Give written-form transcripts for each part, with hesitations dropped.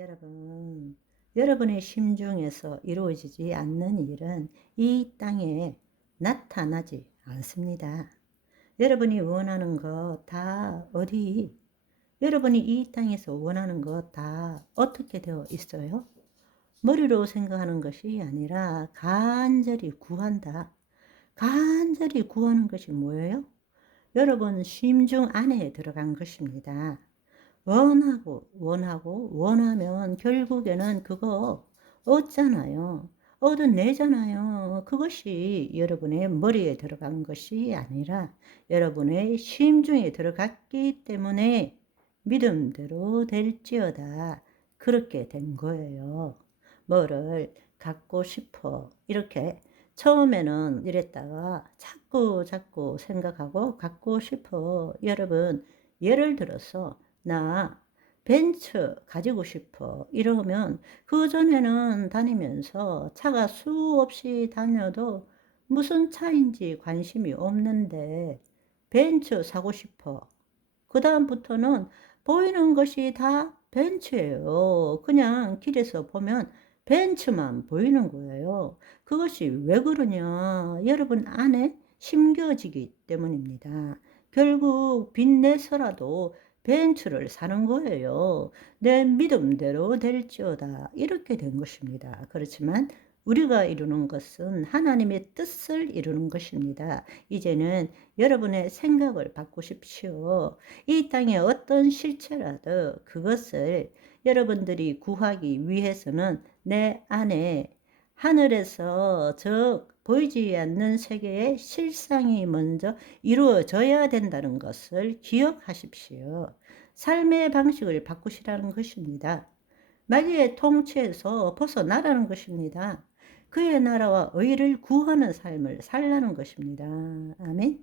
여러분, 여러분의 심중에서 이루어지지 않는 일은 이 땅에 나타나지 않습니다. 여러분이 원하는 것 다 어디, 여러분이 이 땅에서 원하는 것 다 어떻게 되어 있어요? 머리로 생각하는 것이 아니라 간절히 구한다. 간절히 구하는 것이 뭐예요? 여러분 심중 안에 들어간 것입니다. 원하면 결국에는 그거 얻잖아요. 얻어내잖아요. 그것이 여러분의 머리에 들어간 것이 아니라 여러분의 심중에 들어갔기 때문에 믿음대로 될지어다. 그렇게 된 거예요. 뭐를 갖고 싶어. 이렇게 처음에는 이랬다가 자꾸 생각하고 갖고 싶어. 여러분, 예를 들어서 나 벤츠 가지고 싶어 이러면 그전에는 다니면서 차가 수없이 다녀도 무슨 차인지 관심이 없는데 벤츠 사고 싶어. 그 다음부터는 보이는 것이 다 벤츠예요. 그냥 길에서 보면 벤츠만 보이는 거예요. 그것이 왜 그러냐? 여러분 안에 심겨지기 때문입니다. 결국 빚내서라도 벤츠를 사는 거예요. 내 믿음대로 될지어다. 이렇게 된 것입니다. 그렇지만 우리가 이루는 것은 하나님의 뜻을 이루는 것입니다. 이제는 여러분의 생각을 바꾸십시오. 이 땅의 어떤 실체라도 그것을 여러분들이 구하기 위해서는 내 안에 하늘에서 저 보이지 않는 세계의 실상이 먼저 이루어져야 된다는 것을 기억하십시오. 삶의 방식을 바꾸시라는 것입니다. 마귀의 통치에서 벗어나라는 것입니다. 그의 나라와 의를 구하는 삶을 살라는 것입니다. 아멘.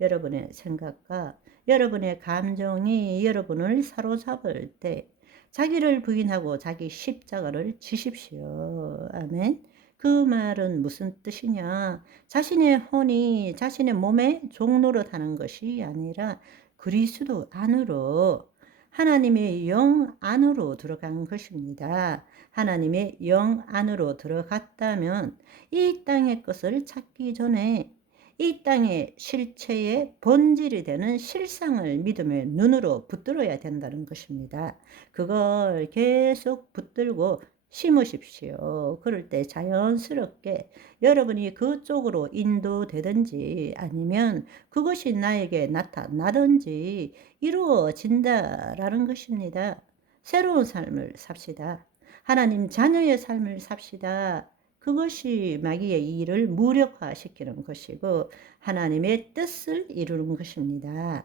여러분의 생각과 여러분의 감정이 여러분을 사로잡을 때 자기를 부인하고 자기 십자가를 지십시오. 아멘. 그 말은 무슨 뜻이냐? 자신의 혼이 자신의 몸에 종노릇하는 것이 아니라 그리스도 안으로 하나님의 영 안으로 들어간 것입니다. 하나님의 영 안으로 들어갔다면 이 땅의 것을 찾기 전에 이 땅의 실체의 본질이 되는 실상을 믿음의 눈으로 붙들어야 된다는 것입니다. 그걸 계속 붙들고 심으십시오. 그럴 때 자연스럽게 여러분이 그쪽으로 인도되든지 아니면 그것이 나에게 나타나든지 이루어진다라는 것입니다. 새로운 삶을 삽시다. 하나님 자녀의 삶을 삽시다. 그것이 마귀의 일을 무력화시키는 것이고 하나님의 뜻을 이루는 것입니다.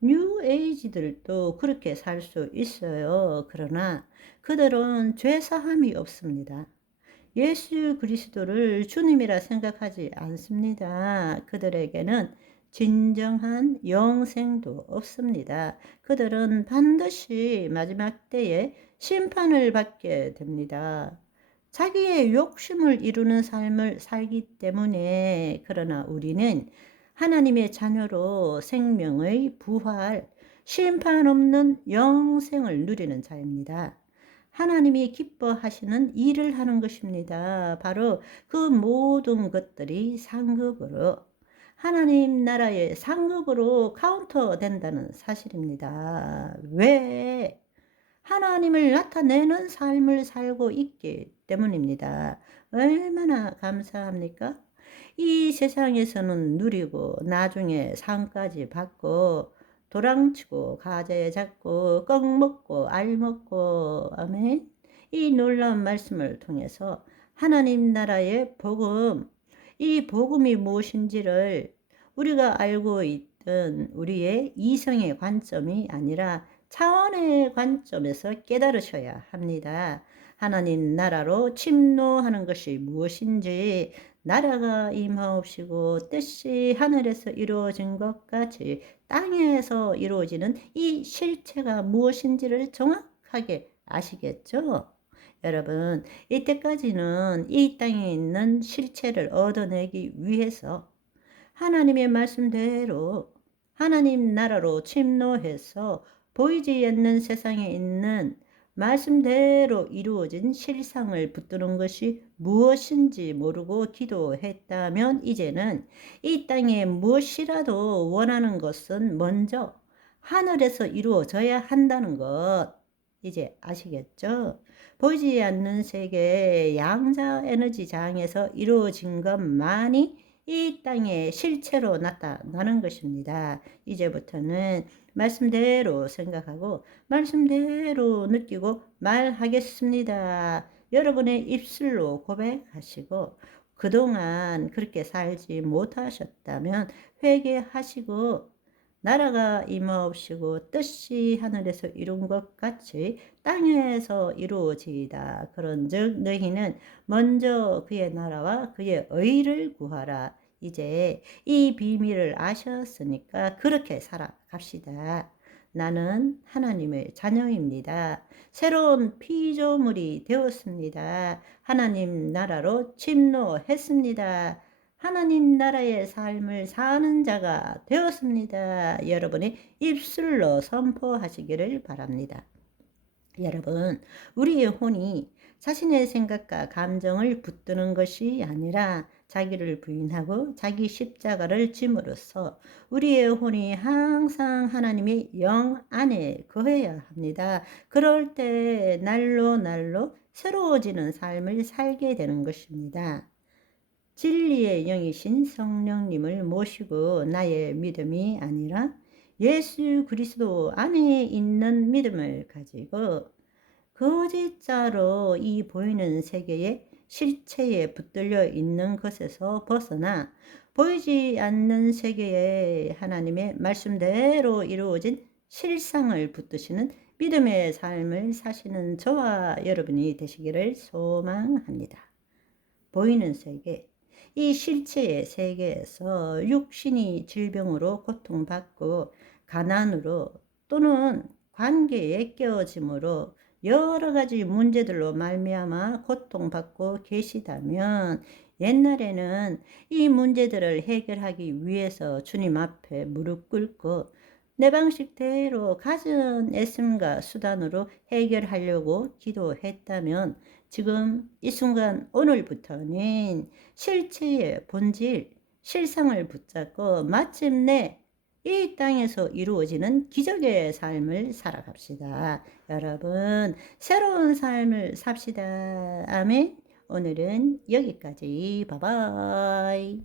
뉴 에이지들도 그렇게 살 수 있어요. 그러나 그들은 죄사함이 없습니다. 예수 그리스도를 주님이라 생각하지 않습니다. 그들에게는 진정한 영생도 없습니다. 그들은 반드시 마지막 때에 심판을 받게 됩니다. 자기의 욕심을 이루는 삶을 살기 때문에. 그러나 우리는 하나님의 자녀로 생명의 부활, 심판 없는 영생을 누리는 자입니다. 하나님이 기뻐하시는 일을 하는 것입니다. 바로 그 모든 것들이 상급으로, 하나님 나라의 상급으로 카운터 된다는 사실입니다. 왜? 하나님을 나타내는 삶을 살고 있기 때문입니다. 얼마나 감사합니까? 이 세상에서는 누리고 나중에 상까지 받고 도랑치고 가재 잡고 꺽 먹고 알 먹고 아멘. 이 놀라운 말씀을 통해서 하나님 나라의 복음, 이 복음이 무엇인지를 우리가 알고 있던 우리의 이성의 관점이 아니라 차원의 관점에서 깨달으셔야 합니다. 하나님 나라로 침노하는 것이 무엇인지, 나라가 임하옵시고 뜻이 하늘에서 이루어진 것 같이 땅에서 이루어지는 이 실체가 무엇인지를 정확하게 아시겠죠? 여러분, 이때까지는 이 땅에 있는 실체를 얻어내기 위해서 하나님의 말씀대로 하나님 나라로 침노해서 보이지 않는 세상에 있는 말씀대로 이루어진 실상을 붙드는 것이 무엇인지 모르고 기도했다면 이제는 이 땅에 무엇이라도 원하는 것은 먼저 하늘에서 이루어져야 한다는 것 이제 아시겠죠? 보이지 않는 세계의 양자 에너지 장에서 이루어진 것만이 이 땅에 실체로 나타나는 것입니다. 이제부터는 말씀대로 생각하고 말씀대로 느끼고 말하겠습니다. 여러분의 입술로 고백하시고 그동안 그렇게 살지 못하셨다면 회개하시고 나라가 임하옵시고 뜻이 하늘에서 이룬 것 같이 땅에서 이루어지이다. 그런즉 너희는 먼저 그의 나라와 그의 의를 구하라. 이제 이 비밀을 아셨으니까 그렇게 살아갑시다. 나는 하나님의 자녀입니다. 새로운 피조물이 되었습니다. 하나님 나라로 침노했습니다. 하나님 나라의 삶을 사는 자가 되었습니다. 여러분이 입술로 선포하시기를 바랍니다. 여러분, 우리의 혼이 자신의 생각과 감정을 붙드는 것이 아니라 자기를 부인하고 자기 십자가를 짐으로써 우리의 혼이 항상 하나님의 영 안에 거해야 합니다. 그럴 때 날로 날로 새로워지는 삶을 살게 되는 것입니다. 진리의 영이신 성령님을 모시고 나의 믿음이 아니라 예수 그리스도 안에 있는 믿음을 가지고 거짓자로 이 보이는 세계의 실체에 붙들려 있는 것에서 벗어나 보이지 않는 세계에 하나님의 말씀대로 이루어진 실상을 붙드시는 믿음의 삶을 사시는 저와 여러분이 되시기를 소망합니다. 보이는 세계, 이 실체의 세계에서 육신이 질병으로 고통받고 가난으로 또는 관계에 깨어짐으로 여러 가지 문제들로 말미암아 고통받고 계시다면 옛날에는 이 문제들을 해결하기 위해서 주님 앞에 무릎 꿇고 내 방식대로 갖은 애씀과 수단으로 해결하려고 기도했다면 지금 이 순간 오늘부터는 실체의 본질, 실상을 붙잡고 마침내 이 땅에서 이루어지는 기적의 삶을 살아갑시다. 여러분, 새로운 삶을 삽시다. 아멘. 오늘은 여기까지. 바이바이.